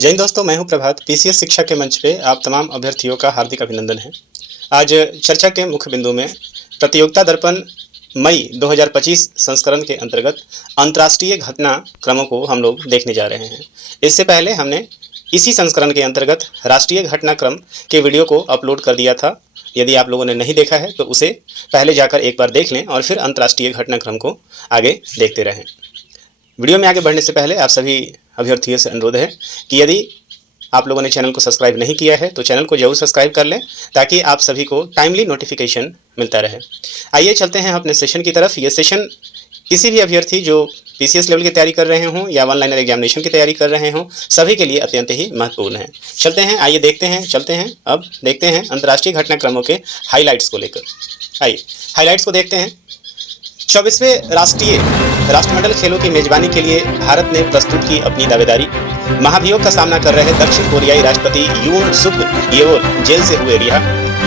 जय हिंद दोस्तों, मैं हूं प्रभात। पीसीएस शिक्षा के मंच पे आप तमाम अभ्यर्थियों का हार्दिक अभिनंदन है। आज चर्चा के मुख्य बिंदु में प्रतियोगिता दर्पण मई 2025 संस्करण के अंतर्गत अंतर्राष्ट्रीय घटनाक्रमों को हम लोग देखने जा रहे हैं। इससे पहले हमने इसी संस्करण के अंतर्गत राष्ट्रीय घटनाक्रम के वीडियो को अपलोड कर दिया था। यदि आप लोगों ने नहीं देखा है तो उसे पहले जाकर एक बार देख लें और फिर अंतर्राष्ट्रीय घटनाक्रम को आगे देखते रहें। वीडियो में आगे बढ़ने से पहले आप सभी अभ्यर्थियों से अनुरोध है कि यदि आप लोगों ने चैनल को सब्सक्राइब नहीं किया है तो चैनल को जरूर सब्सक्राइब कर लें ताकि आप सभी को टाइमली नोटिफिकेशन मिलता रहे। आइए चलते हैं अपने सेशन की तरफ। ये सेशन किसी भी अभ्यर्थी जो पीसीएस लेवल की तैयारी कर रहे हों या वन लाइनर एग्जामिनेशन की तैयारी कर रहे हों, सभी के लिए अत्यंत ही महत्वपूर्ण है। चलते हैं, आइए देखते हैं, चलते हैं। अब देखते हैं अंतर्राष्ट्रीय घटनाक्रमों के हाईलाइट्स को लेकर। आइए हाईलाइट्स को देखते हैं। 24वें राष्ट्रमंडल खेलों की मेजबानी के लिए भारत ने प्रस्तुत की अपनी दावेदारी। महाभियोग का सामना कर रहे दक्षिण कोरियाई राष्ट्रपति यून सुक येओल जेल से हुए रिहा।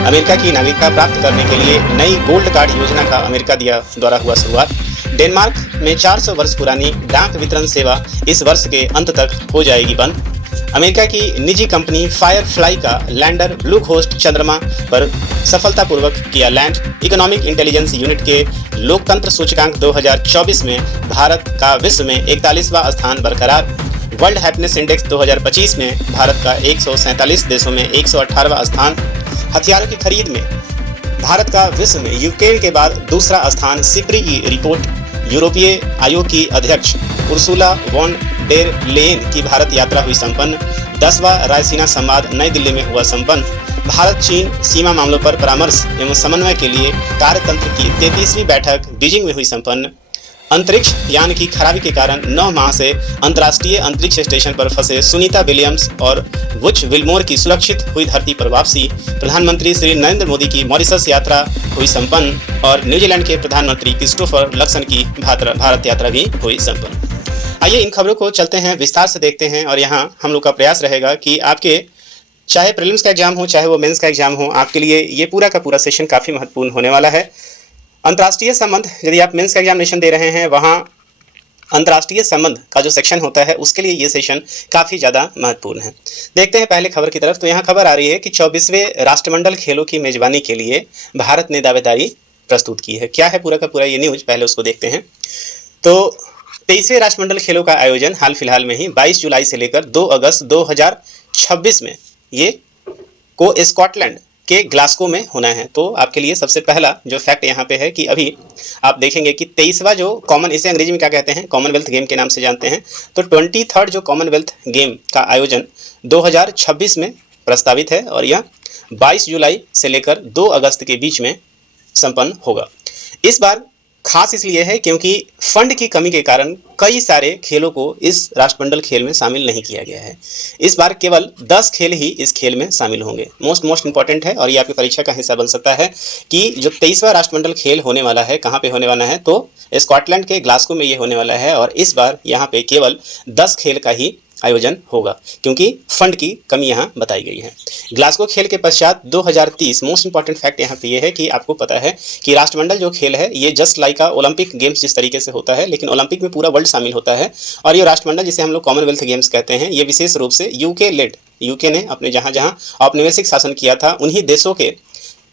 अमेरिका की नागरिकता प्राप्त करने के लिए नई गोल्ड कार्ड योजना का अमेरिका द्वारा हुआ शुरुआत। डेनमार्क में 400 वर्ष पुरानी डाक वितरण सेवा इस वर्ष के अंत तक हो जाएगी बंद। अमेरिका की निजी कंपनी फायरफ्लाई का लैंडर ब्लू होस्ट चंद्रमा पर सफलतापूर्वक किया लैंड। इकोनॉमिक इंटेलिजेंस यूनिट के लोकतंत्र सूचकांक 2024 में भारत का विश्व में 41वां स्थान बरकरार। वर्ल्ड हैप्पीनेस इंडेक्स 2025 में भारत का 147 देशों में 118वां स्थान। हथियारों की खरीद में भारत का विश्व में यूक्रेन के बाद दूसरा स्थान। सिप्री की रिपोर्ट। यूरोपीय आयोग की अध्यक्ष उर्सुला वॉन डेर लेयन की भारत यात्रा हुई संपन्न। 10वां रायसीना संवाद नई दिल्ली में हुआ संपन्न। भारत चीन सीमा मामलों पर परामर्श एवं समन्वय के लिए कार्यतंत्र की 33वीं बैठक बीजिंग में हुई संपन्न। अंतरिक्ष यान की खराबी के कारण 9 माह से अंतर्राष्ट्रीय अंतरिक्ष स्टेशन पर फंसे सुनीता विलियम्स और बुच विल्मोर की सुरक्षित हुई धरती पर वापसी। प्रधानमंत्री श्री नरेंद्र मोदी की मॉरिशस यात्रा हुई संपन्न और न्यूजीलैंड के प्रधानमंत्री क्रिस्टोफर लक्सन की भारत यात्रा भी हुई संपन्न। आइए इन खबरों को चलते हैं, विस्तार से देखते हैं। और यहाँ हम लोग का प्रयास रहेगा कि आपके चाहे प्रीलिम्स का एग्जाम हो चाहे वो मेंस का एग्जाम हो, आपके लिए ये पूरा का पूरा सेशन काफ़ी महत्वपूर्ण होने वाला है। अंतर्राष्ट्रीय संबंध, यदि आप मेंस का एग्जामिनेशन दे रहे हैं, वहाँ अंतर्राष्ट्रीय संबंध का जो सेक्शन होता है उसके लिए ये सेशन काफ़ी ज़्यादा महत्वपूर्ण है। देखते हैं पहले खबर की तरफ। तो यहाँ खबर आ रही है कि 24वें राष्ट्रमंडल खेलों की मेजबानी के लिए भारत ने दावेदारी प्रस्तुत की है। क्या है पूरा का पूरा ये न्यूज, पहले उसको देखते हैं। तो 23वें राष्ट्रमंडल खेलों का आयोजन हाल फिलहाल में ही 22 जुलाई से लेकर 2 अगस्त 2026 में ये को स्कॉटलैंड के ग्लासगो में होना है। तो आपके लिए सबसे पहला जो फैक्ट यहाँ पे है कि अभी आप देखेंगे कि 23वां जो कॉमन, इसे अंग्रेजी में क्या कहते हैं, कॉमनवेल्थ गेम के नाम से जानते हैं। तो 23rd जो कॉमनवेल्थ गेम का आयोजन 2026 में प्रस्तावित है और यह 22 जुलाई से लेकर 2 अगस्त के बीच में संपन्न होगा। इस बार खास इसलिए है क्योंकि फंड की कमी के कारण कई सारे खेलों को इस राष्ट्रमंडल खेल में शामिल नहीं किया गया है। इस बार केवल 10 खेल ही इस खेल में शामिल होंगे। मोस्ट इंपॉर्टेंट है और ये आपकी परीक्षा का हिस्सा बन सकता है कि जो 23वां राष्ट्रमंडल खेल होने वाला है, कहाँ पे होने वाला है, तो स्कॉटलैंड के ग्लासगो में ये होने वाला है। और इस बार यहाँ पे केवल 10 खेल का ही आयोजन होगा क्योंकि फंड की कमी यहाँ बताई गई है। ग्लासगो खेल के पश्चात 2030, मोस्ट इंपॉर्टेंट फैक्ट यहाँ पे ये है कि आपको पता है कि राष्ट्रमंडल जो खेल है ये जस्ट लाइक ओलंपिक गेम्स जिस तरीके से होता है, लेकिन ओलंपिक में पूरा वर्ल्ड शामिल होता है। और ये राष्ट्रमंडल जिसे हम लोग कॉमनवेल्थ गेम्स कहते हैं, ये विशेष रूप से यूके ने अपने जहाँ औपनिवेशिक शासन किया था उन्हीं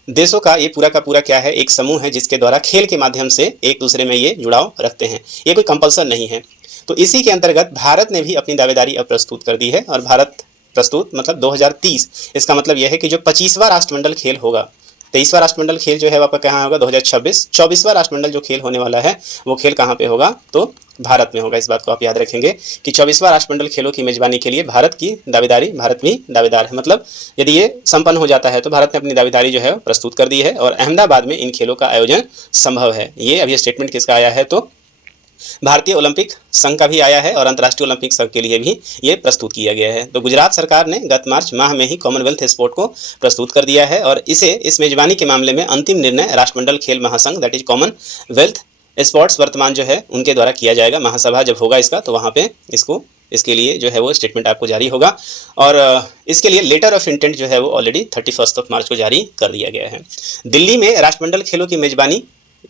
देशों का ये पूरा का पूरा क्या है, एक समूह है जिसके द्वारा खेल के माध्यम से एक दूसरे में ये जुड़ाव रखते हैं। ये कोई कंपल्सन नहीं है। तो इसी के अंतर्गत भारत ने भी अपनी दावेदारी अब प्रस्तुत कर दी है। और भारत प्रस्तुत मतलब 2030, इसका मतलब यह है कि जो 25वां राष्ट्रमंडल खेल होगा, 23वां राष्ट्रमंडल खेल जो है वो आपका कहाँ होगा 2026, 24वां राष्ट्रमंडल जो खेल होने वाला है वो खेल कहाँ पे होगा, तो भारत में होगा। इस बात को आप याद रखेंगे कि 24वां राष्ट्रमंडल खेलों की मेजबानी के लिए भारत की दावेदारी, भारत भी दावेदार है। मतलब यदि ये संपन्न हो जाता है तो भारत ने अपनी दावेदारी जो है प्रस्तुत कर दी है और अहमदाबाद में इन खेलों का आयोजन संभव है। ये अभी स्टेटमेंट किसका आया है, तो भारतीय ओलंपिक संघ का भी आया है और अंतर्राष्ट्रीय ओलंपिक संघ के लिए भी ये प्रस्तुत किया गया है। तो गुजरात सरकार ने गत मार्च माह में ही कॉमनवेल्थ स्पोर्ट को प्रस्तुत कर दिया है और इस मेजबानी के मामले में अंतिम निर्णय राष्ट्रमंडल खेल महासंघ दैट इज कॉमनवेल्थ स्पोर्ट्स वर्तमान जो है उनके द्वारा किया जाएगा। महासभा जब होगा इसका तो वहाँ पे इसके लिए जो है वो स्टेटमेंट आपको जारी होगा और इसके लिए लेटर ऑफ इंटेंट जो है वो ऑलरेडी 31 मार्च को जारी कर दिया गया है। दिल्ली में राष्ट्रमंडल खेलों की मेजबानी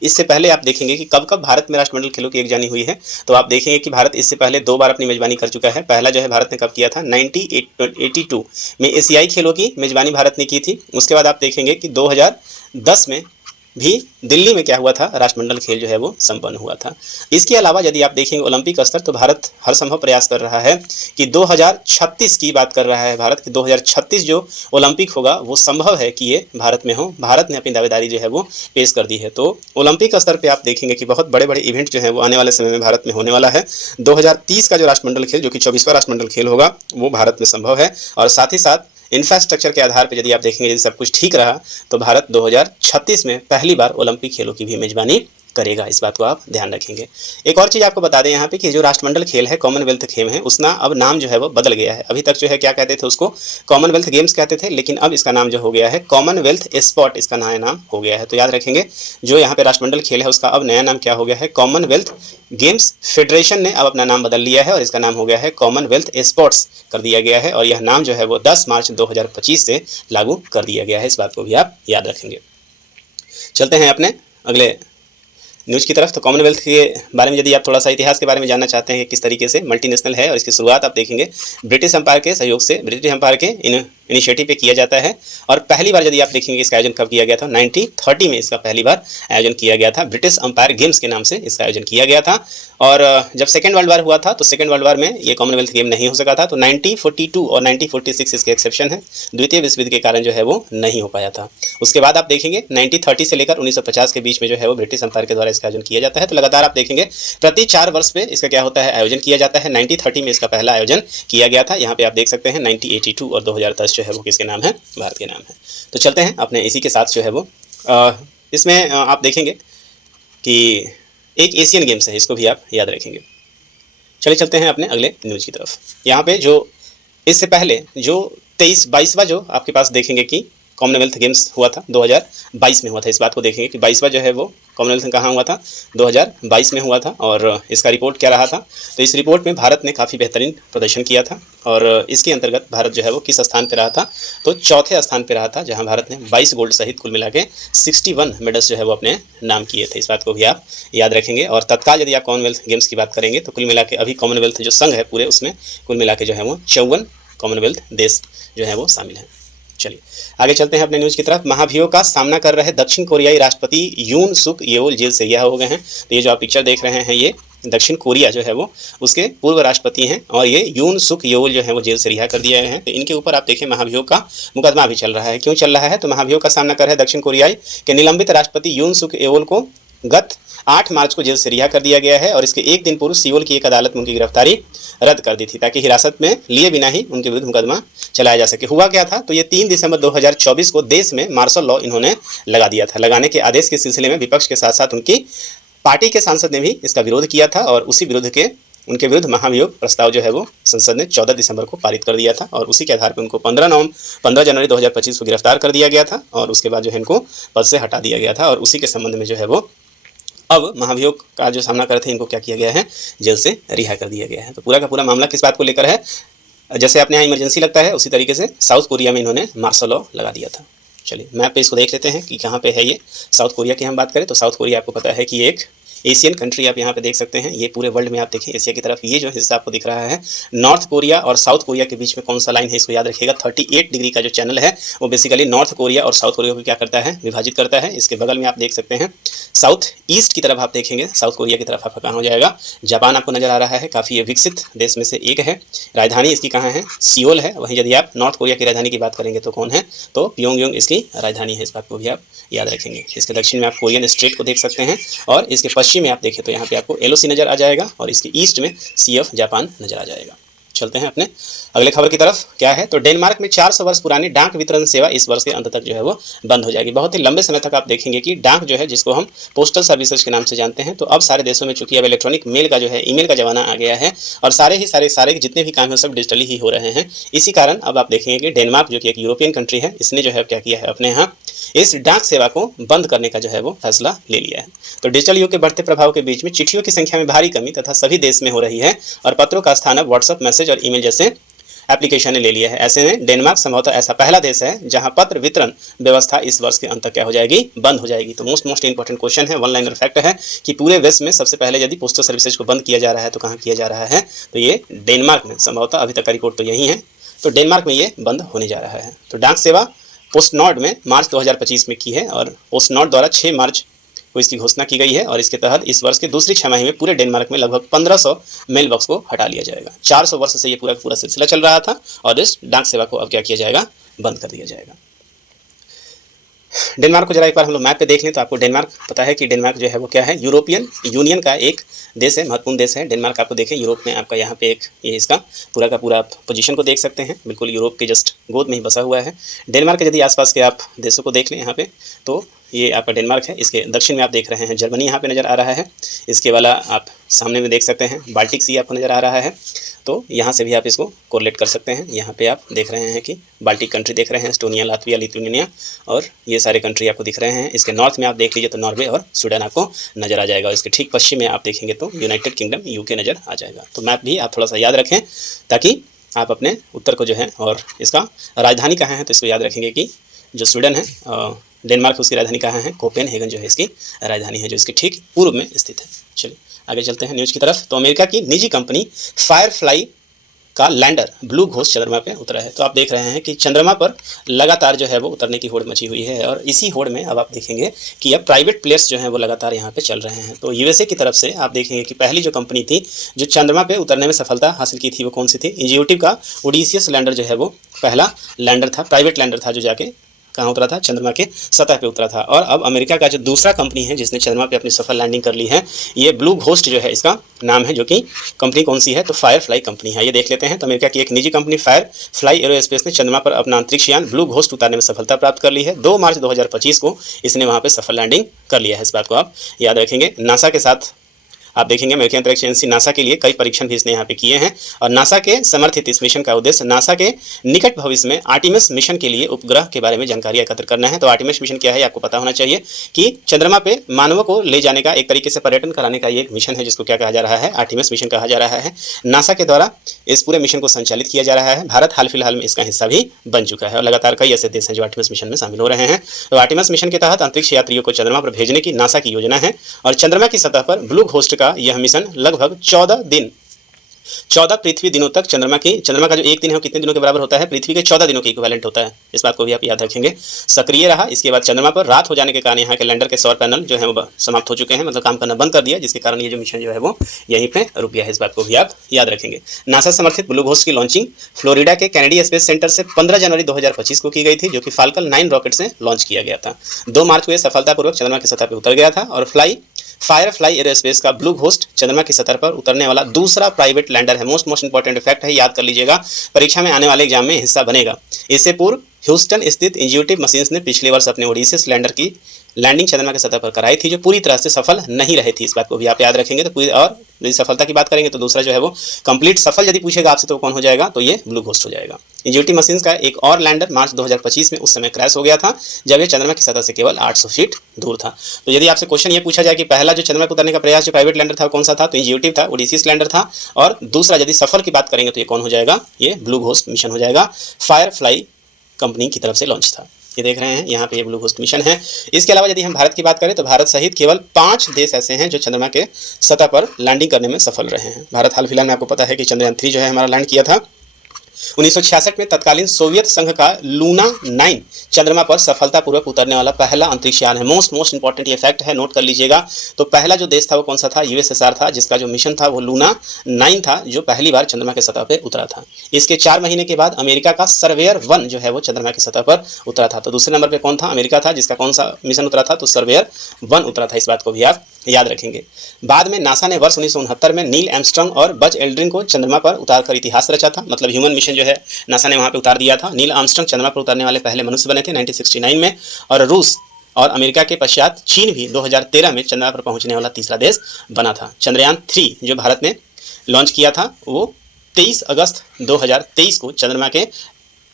इससे पहले आप देखेंगे कि कब कब भारत में राष्ट्रमंडल खेलों की एक जानी हुई है, तो आप देखेंगे कि भारत इससे पहले 2 बार अपनी मेजबानी कर चुका है। पहला जो है भारत ने कब किया था, 1982 में एशियाई खेलों की मेजबानी भारत ने की थी। उसके बाद आप देखेंगे कि 2010 में भी दिल्ली में क्या हुआ था, राष्ट्रमंडल खेल जो है वो संपन्न हुआ था। इसके अलावा यदि आप देखेंगे ओलंपिक स्तर, तो भारत हर संभव प्रयास कर रहा है कि 2036 की बात कर रहा है भारत कि 2036 जो ओलंपिक होगा वो संभव है कि ये भारत में हो। भारत ने अपनी दावेदारी जो है वो पेश कर दी है। तो ओलंपिक स्तर पर आप देखेंगे कि बहुत बड़े बड़े इवेंट जो है वो आने वाले समय में भारत में होने वाला है। 2030 का जो राष्ट्रमंडल खेल, जो कि 24वां राष्ट्रमंडल खेल होगा, वो भारत में संभव है। और साथ ही साथ इंफ्रास्ट्रक्चर के आधार पर यदि आप देखेंगे, यदि सब कुछ ठीक रहा, तो भारत 2036 में पहली बार ओलंपिक खेलों की भी मेजबानी करेगा। इस बात को आप ध्यान रखेंगे। एक और चीज़ आपको बता दें यहाँ पे कि जो राष्ट्रमंडल खेल है, कॉमनवेल्थ खेल है, उसका अब नाम जो है वो बदल गया है। अभी तक जो है क्या कहते थे, उसको कॉमनवेल्थ गेम्स कहते थे, लेकिन अब इसका नाम जो हो गया है कॉमनवेल्थ स्पोर्ट, इसका नया नाम हो गया है। तो याद रखेंगे, जो यहाँ पे राष्ट्रमंडल खेल है उसका अब नया नाम क्या हो गया है, कॉमनवेल्थ गेम्स फेडरेशन ने अब अपना नाम बदल लिया है और इसका नाम हो गया है कॉमनवेल्थ स्पोर्ट्स कर दिया गया है। और यह नाम जो है वो 10 मार्च 2025 से लागू कर दिया गया है। इस बात को भी आप याद रखेंगे। चलते हैं अपने अगले न्यूज़ की तरफ। तो कॉमनवेल्थ के बारे में यदि आप थोड़ा सा इतिहास के बारे में जानना चाहते हैं कि किस तरीके से मल्टीनेशनल है, और इसकी शुरुआत आप देखेंगे ब्रिटिश एम्पायर के सहयोग से, ब्रिटिश एम्पायर के इनिशिएटिव पे किया जाता है। और पहली बार यदि आप देखेंगे इसका आयोजन कब किया गया था, 1930 में इसका पहली बार आयोजन किया गया था। ब्रिटिश एम्पायर गेम्स के नाम से इसका आयोजन किया गया था। और जब सेकेंड वर्ल्ड वार हुआ था, तो सेकेंड वर्ल्ड वार में ये कॉमनवेल्थ गेम नहीं हो सका था। तो 1942 और 1946 इसके एक्सेप्शन है, द्वितीय विश्व युद्ध के कारण जो है वो नहीं हो पाया था। उसके बाद आप देखेंगे 1930 से लेकर 1950 के बीच में जो है वो ब्रिटिश एम्पायर के द्वारा इसका आयोजन किया जाता है। तो लगातार आप देखेंगे प्रति 4 वर्ष पे इसका क्या होता है, आयोजन किया जाता है। 1930 में इसका पहला आयोजन किया गया था। यहाँ पे आप देख सकते हैं 1982 और 2010 जो है वो किसके नाम है, भारत के नाम है। तो चलते हैं अपने इसी के साथ जो है वो इसमें आप देखेंगे कि एक एशियन गेम्स है, इसको भी आप याद रखेंगे। चलिए चलते हैं अपने अगले न्यूज़ की तरफ। यहाँ पे जो इससे पहले जो 22वां जो आपके पास देखेंगे कि कॉमनवेल्थ गेम्स हुआ था, 2022 में हुआ था। इस बात को देखेंगे कि 22वां जो है वो कॉमनवेल्थ कहाँ हुआ था, 2022 में हुआ था। और इसका रिपोर्ट क्या रहा था, तो इस रिपोर्ट में भारत ने काफ़ी बेहतरीन प्रदर्शन किया था। और इसके अंतर्गत भारत जो है वो किस स्थान पर रहा था, तो चौथे स्थान पर रहा था, जहाँ भारत ने 22 गोल्ड सहित कुल मिला के 61 मेडल्स जो है वो अपने नाम किए थे। इस बात को भी आप याद रखेंगे। और तत्काल यदि आप कॉमनवेल्थ गेम्स की बात करेंगे, तो कुल मिला के अभी कॉमनवेल्थ जो संघ है पूरे, उसमें कुल मिला के जो है वो 54 कॉमनवेल्थ देश जो है वो शामिल हैं। चलिए आगे चलते हैं अपने न्यूज़ की तरफ। महाभियोग का सामना कर रहे दक्षिण कोरियाई राष्ट्रपति यून सुक येओल जेल से रिहा हो गए हैं। तो ये जो आप पिक्चर देख रहे हैं, ये दक्षिण कोरिया जो है वो उसके पूर्व राष्ट्रपति हैं, और ये यून सुक येओल जो है वो जेल से रिहा कर दिए गए हैं। तो इनके ऊपर आप देखें महाभियोग का मुकदमा भी चल रहा है। क्यों चल रहा है, तो महाभियोग का सामना कर रहे दक्षिण कोरियाई के निलंबित राष्ट्रपति यून सुक येओल को गत 8 मार्च को जेल से रिहा कर दिया गया है। और इसके एक दिन पूर्व सियोल की एक अदालत में उनकी गिरफ्तारी रद्द कर दी थी, ताकि हिरासत में लिए बिना ही उनके विरुद्ध मुकदमा चलाया जा सके। हुआ क्या था, तो ये 3 दिसंबर 2024 को देश में मार्शल लॉ इन्होंने लगा दिया था। लगाने के आदेश के सिलसिले में विपक्ष के साथ साथ उनकी पार्टी के सांसद ने भी इसका विरोध किया था। और उसी उनके विरुद्ध महाभियोग प्रस्ताव जो है वो संसद ने 14 दिसंबर को पारित कर दिया था। और उसी के आधार पर उनको 15 जनवरी 2025 को गिरफ्तार कर दिया गया था। और उसके बाद जो है इनको पद से हटा दिया गया था। और उसी के संबंध में जो है वो अब महाभियोग का जो सामना कर रहे थे, इनको क्या किया गया है, जेल से रिहा कर दिया गया है। तो पूरा का पूरा मामला किस बात को लेकर है, जैसे अपने यहाँ इमरजेंसी लगता है, उसी तरीके से साउथ कोरिया में इन्होंने मार्शल लॉ लगा दिया था। चलिए मैप पे इसको देख लेते हैं कि कहाँ पे है ये। साउथ कोरिया की हम बात करें तो साउथ कोरिया आपको पता है कि एक एशियन कंट्री आप यहाँ पे देख सकते हैं। ये पूरे वर्ल्ड में आप देखें एशिया की तरफ, ये जो हिस्सा आपको दिख रहा है नॉर्थ कोरिया और साउथ कोरिया के बीच में कौन सा लाइन है, इसको याद रखिएगा। 38 डिग्री का जो चैनल है वो बेसिकली नॉर्थ कोरिया और साउथ कोरिया को क्या करता है, विभाजित करता है। इसके बगल में आप देख सकते हैं साउथ ईस्ट की तरफ आप देखेंगे, साउथ कोरिया की तरफ आपका कहाँ हो जाएगा, जापान आपको नजर आ रहा है। काफ़ी ये विकसित देश में से एक है। राजधानी इसकी कहाँ है, सियोल है। वहीं यदि आप नॉर्थ कोरिया की राजधानी की बात करेंगे तो कौन है, तो प्योंगयांग इसकी राजधानी है। इस बात को भी आप याद रखेंगे। इसके दक्षिण में आप कोरियन स्ट्रेट को देख सकते हैं, और इसके पश्चिम में आप देखें तो यहाँ पे आपको एलओसी नज़र आ जाएगा, और इसके ईस्ट में सी ऑफ जापान नज़र आ जाएगा। चलते हैं अपने अगले खबर की तरफ। क्या है, तो डेनमार्क में 400 वर्ष पुरानी डाक वितरण सेवा इस वर्ष के अंत तक जो है वो बंद हो जाएगी। बहुत ही लंबे समय तक आप देखेंगे कि डाक जो है, जिसको हम पोस्टल सर्विसेज के नाम से जानते हैं, तो अब सारे देशों में चूंकि अब इलेक्ट्रॉनिक मेल का जो है, ईमेल का जमाना आ गया है, और सारे जितने भी काम हैं सब डिजिटली ही हो रहे हैं। इसी कारण अब आप देखेंगे कि डेनमार्क जो कि एक यूरोपियन कंट्री है, इसने जो है क्या किया है, अपने यहाँ इस डाक सेवा को बंद करने का जो है वो फैसला ले लिया है। तो डिजिटल युग के बढ़ते प्रभाव के बीच में चिट्ठियों की संख्या में भारी कमी तथा सभी देश में हो रही है, और पत्रों का स्थान अब व्हाट्सएप मैसेज और ईमेल जैसे एप्लीकेशन ने ले लिया है। ऐसे में डेनमार्क संभवतः ऐसा पहला देश है जहां पत्र वितरण व्यवस्था इस वर्ष के अंत तक क्या हो जाएगी, बंद हो जाएगी। तो मोस्ट इंपॉर्टेंट क्वेश्चन है, वन लाइनर फैक्ट है कि पूरे विश्व में सबसे पहले यदि पोस्टल सर्विसेज को बंद किया जा रहा है तो कहाँ किया जा रहा है, तो ये डेनमार्क में संभवतः, अभी तक का रिपोर्ट तो यही है, तो डेनमार्क में ये बंद होने जा रहा है। तो डाक सेवा पोस्टनॉर्ड में मार्च 2025 में की है और पोस्टनॉर्ड द्वारा 6 मार्च को इसकी घोषणा की गई है और इसके तहत इस वर्ष के दूसरी छमाही में पूरे डेनमार्क में लगभग 1500 मेल बॉक्स को हटा लिया जाएगा। 400 वर्ष से ये पूरा सिलसिला चल रहा था और इस डाक सेवा को अब क्या किया जाएगा, बंद कर दिया जाएगा। डेनमार्क को जरा एक बार हम लोग मैप पे देख लें तो आपको डेनमार्क पता है कि डेनमार्क जो है वो क्या है, यूरोपियन यूनियन का एक देश है, महत्वपूर्ण देश है। डेनमार्क आपको देखें यूरोप में आपका यहाँ पे एक ये इसका पूरा का पूरा आप पोजीशन को देख सकते हैं, बिल्कुल यूरोप के जस्ट गोद में ही बसा हुआ है। डेनमार्क के यदि आसपास के आप देशों को देख लें यहाँ पे तो ये आपका डेनमार्क है। इसके दक्षिण में आप देख रहे हैं जर्मनी यहाँ पे नज़र आ रहा है। इसके वाला आप सामने में देख सकते हैं बाल्टिक सी आपको नज़र आ रहा है, तो यहाँ से भी आप इसको कोरिलेट कर सकते हैं। यहाँ पे आप देख रहे हैं कि बाल्टिक कंट्री देख रहे हैं, एस्टोनिया, लातविया, लिथुआनिया और ये सारे कंट्री आपको दिख रहे हैं। इसके नॉर्थ में आप देख लीजिए तो नॉर्वे और स्वीडन आपको नज़र आ जाएगा और इसके ठीक पश्चिम में आप देखेंगे तो यूनाइटेड किंगडम यूके नज़र आ जाएगा। तो मैप भी आप थोड़ा सा याद रखें ताकि आप अपने उत्तर को जो है, और इसका राजधानी कहाँ है तो इसको याद रखेंगे कि जो स्वीडन है, डेनमार्क उसकी राजधानी कहाँ है, कोपेनहेगन जो है इसकी राजधानी है, जो इसके ठीक पूर्व में स्थित है। चलिए आगे चलते हैं न्यूज़ की तरफ। तो अमेरिका की निजी कंपनी फायरफ्लाई का लैंडर ब्लू घोस्ट चंद्रमा पे उतरा है। तो आप देख रहे हैं कि चंद्रमा पर लगातार जो है वो उतरने की होड़ मची हुई है और इसी होड़ में अब आप देखेंगे कि अब प्राइवेट प्लेयर्स जो हैं वो लगातार यहाँ पे चल रहे हैं। तो यूएसए की तरफ से आप देखेंगे कि पहली जो कंपनी थी जो चंद्रमा पे उतरने में सफलता हासिल की थी वो कौन सी थी, इंजियोटिव का ओडिसियस लैंडर जो है वो पहला लैंडर था, प्राइवेट लैंडर था जो जाके कहाँ उतरा था, चंद्रमा के सतह पे उतरा था। और अब अमेरिका का जो दूसरा कंपनी है जिसने चंद्रमा पे अपनी सफल लैंडिंग कर ली है, ये ब्लू घोस्ट जो है इसका नाम है, जो कि कंपनी कौन सी है तो फायरफ्लाई कंपनी है। ये देख लेते हैं। तो अमेरिका की एक निजी कंपनी फायरफ्लाई एरोस्पेस ने चंद्रमा पर अपना अंतरिक्ष यान ब्लू घोस्ट उतारने में सफलता प्राप्त कर ली है। 2 मार्च 2025 को इसने वहाँ पर सफल लैंडिंग कर लिया है। इस बात को आप याद रखेंगे। नासा के साथ आप देखेंगे अमेरिकी अंतरिक्ष एजेंसी नासा के लिए कई परीक्षण भी इसने यहाँ पे किए हैं और नासा के समर्थित इस मिशन का उद्देश्य नासा के निकट भविष्य में आर्टिमिस मिशन के लिए उपग्रह के बारे में जानकारी एकत्र करना है। तो आर्टिमिस मिशन क्या है आपको पता होना चाहिए कि चंद्रमा पे मानवों को ले जाने का एक तरीके से पर्यटन कराने का ये एक मिशन है जिसको क्या कहा जा रहा है, आर्टिमिस मिशन कहा जा रहा है। नासा के द्वारा इस पूरे मिशन को संचालित किया जा रहा है। भारत हाल फिलहाल में इसका हिस्सा भी बन चुका है और लगातार कई ऐसे देश हैं जो आर्टिमिस मिशन में शामिल हो रहे हैं। तो आर्टिमिस मिशन के तहत अंतरिक्ष यात्रियों को चंद्रमा पर भेजने की नासा की योजना है और चंद्रमा की सतह पर ब्लू घोस्ट का यह मिशन लगभग 14 पृथ्वी दिनों तक चंद्रमा का जो एक दिन है वो कितने दिनों के बराबर होता है, पृथ्वी के 14 दिनों के इक्विवेलेंट होता है। इस बात को भी आप याद रखेंगे। सक्रिय रहा। इसके बाद चंद्रमा पर रात हो जाने के कारण यहाँ के लैंडर के सौर पैनल जो है वो समाप्त हो चुके हैं, मतलब काम करना बंद कर दिया, जिसके कारण ये जो मिशन जो है वो यहीं पे रुक गया है। इस बात को भी आप याद रखेंगे। नासा समर्थित ब्लू घोस्ट की लॉन्चिंग फ्लोरिडा के कैनेडी स्पेस सेंटर से 15 जनवरी 2025 को की गई थी, जो कि फाल्कन 9 रॉकेट से लॉन्च किया गया था। 2 मार्च को यह सफलतापूर्वक चंद्रमा की सतह पर उतर गया था और फायरफ्लाई एरोस्पेस का ब्लू घोस्ट चंद्रमा की सतह पर उतरने वाला दूसरा प्राइवेट लैंडर है। मोस्ट इंपॉर्टेंट फैक्ट है, याद कर लीजिएगा, परीक्षा में आने वाले एग्जाम में हिस्सा बनेगा। इससे पूर्व ह्यूस्टन स्थित इंजियोटिव मशीन्स ने पिछले वर्ष अपने ओडिसियस लैंडर की लैंडिंग चंद्रमा की सतह पर कराई थी, जो पूरी तरह से सफल नहीं रही थी। इस बात को भी आप याद रखेंगे। तो पूरी, और यदि सफलता की बात करेंगे तो दूसरा जो है वो कंप्लीट सफल यदि पूछेगा आपसे तो कौन हो जाएगा, तो ये ब्लू घोस्ट हो जाएगा। इंजियोटिव मशीन्स का एक और लैंडर मार्च 2025 में उस समय क्रैश हो गया था जब ये चंद्रमा की सतह से केवल 800 फीट दूर था। तो यदि आपसे क्वेश्चन ये पूछा जाए कि पहला जो चंद्रमा पर उतरने का प्रयास जो प्राइवेट लैंडर था कौन सा था, तो इंजियोटिव था, ओडिसियस लैंडर था। और दूसरा यदि सफल की बात करेंगे तो ये कौन हो जाएगा, ये ब्लू घोस्ट मिशन हो जाएगा, फायरफ्लाई कंपनी की तरफ से लॉन्च था। ये देख रहे हैं यहाँ पे ये ब्लू घोस्ट मिशन है। इसके अलावा यदि हम भारत की बात करें तो भारत सहित केवल 5 देश ऐसे हैं जो चंद्रमा के सतह पर लैंडिंग करने में सफल रहे हैं। भारत हाल फिलहाल में आपको पता है कि चंद्रयान 3 जो है हमारा लैंड किया था। 1966 में तत्कालीन सोवियत संघ का लूना 9 चंद्रमा पर सफलतापूर्वक उतरने वाला पहला अंतरिक्ष यान है। मोस्ट इंपॉर्टेंट ये फैक्ट है, नोट कर लीजिएगा। तो पहला जो देश था वो कौन सा था, यूएसएसआर था, जिसका जो मिशन था वो लूना 9 था, जो पहली बार चंद्रमा के सतह पर उतरा था। इसके 4 महीने के बाद अमेरिका का सर्वेयर 1 जो है वो चंद्रमा की सतह पर उतरा था। तो दूसरे नंबर पर कौन था, अमेरिका था, जिसका कौन सा मिशन उतरा था, तो सर्वेयर 1 उतरा था। इस बात को भी आप याद रखेंगे। बाद में नासा ने वर्ष 1969 में नील आर्मस्ट्रांग और बज एल्ड्रिन को चंद्रमा पर उतारकर इतिहास रचा था। मतलब ह्यूमन मिशन जो है नासा ने वहां पे उतार दिया था। नील आर्मस्ट्रांग चंद्रमा पर उतरने वाले पहले मनुष्य बने थे 1969 में, और रूस और अमेरिका के पश्चात चीन भी 2013 में चंद्रमा पर पहुंचने वाला तीसरा देश बना था। चंद्रयान 3 जो भारत ने लॉन्च किया था वो 23 अगस्त 2023 को चंद्रमा के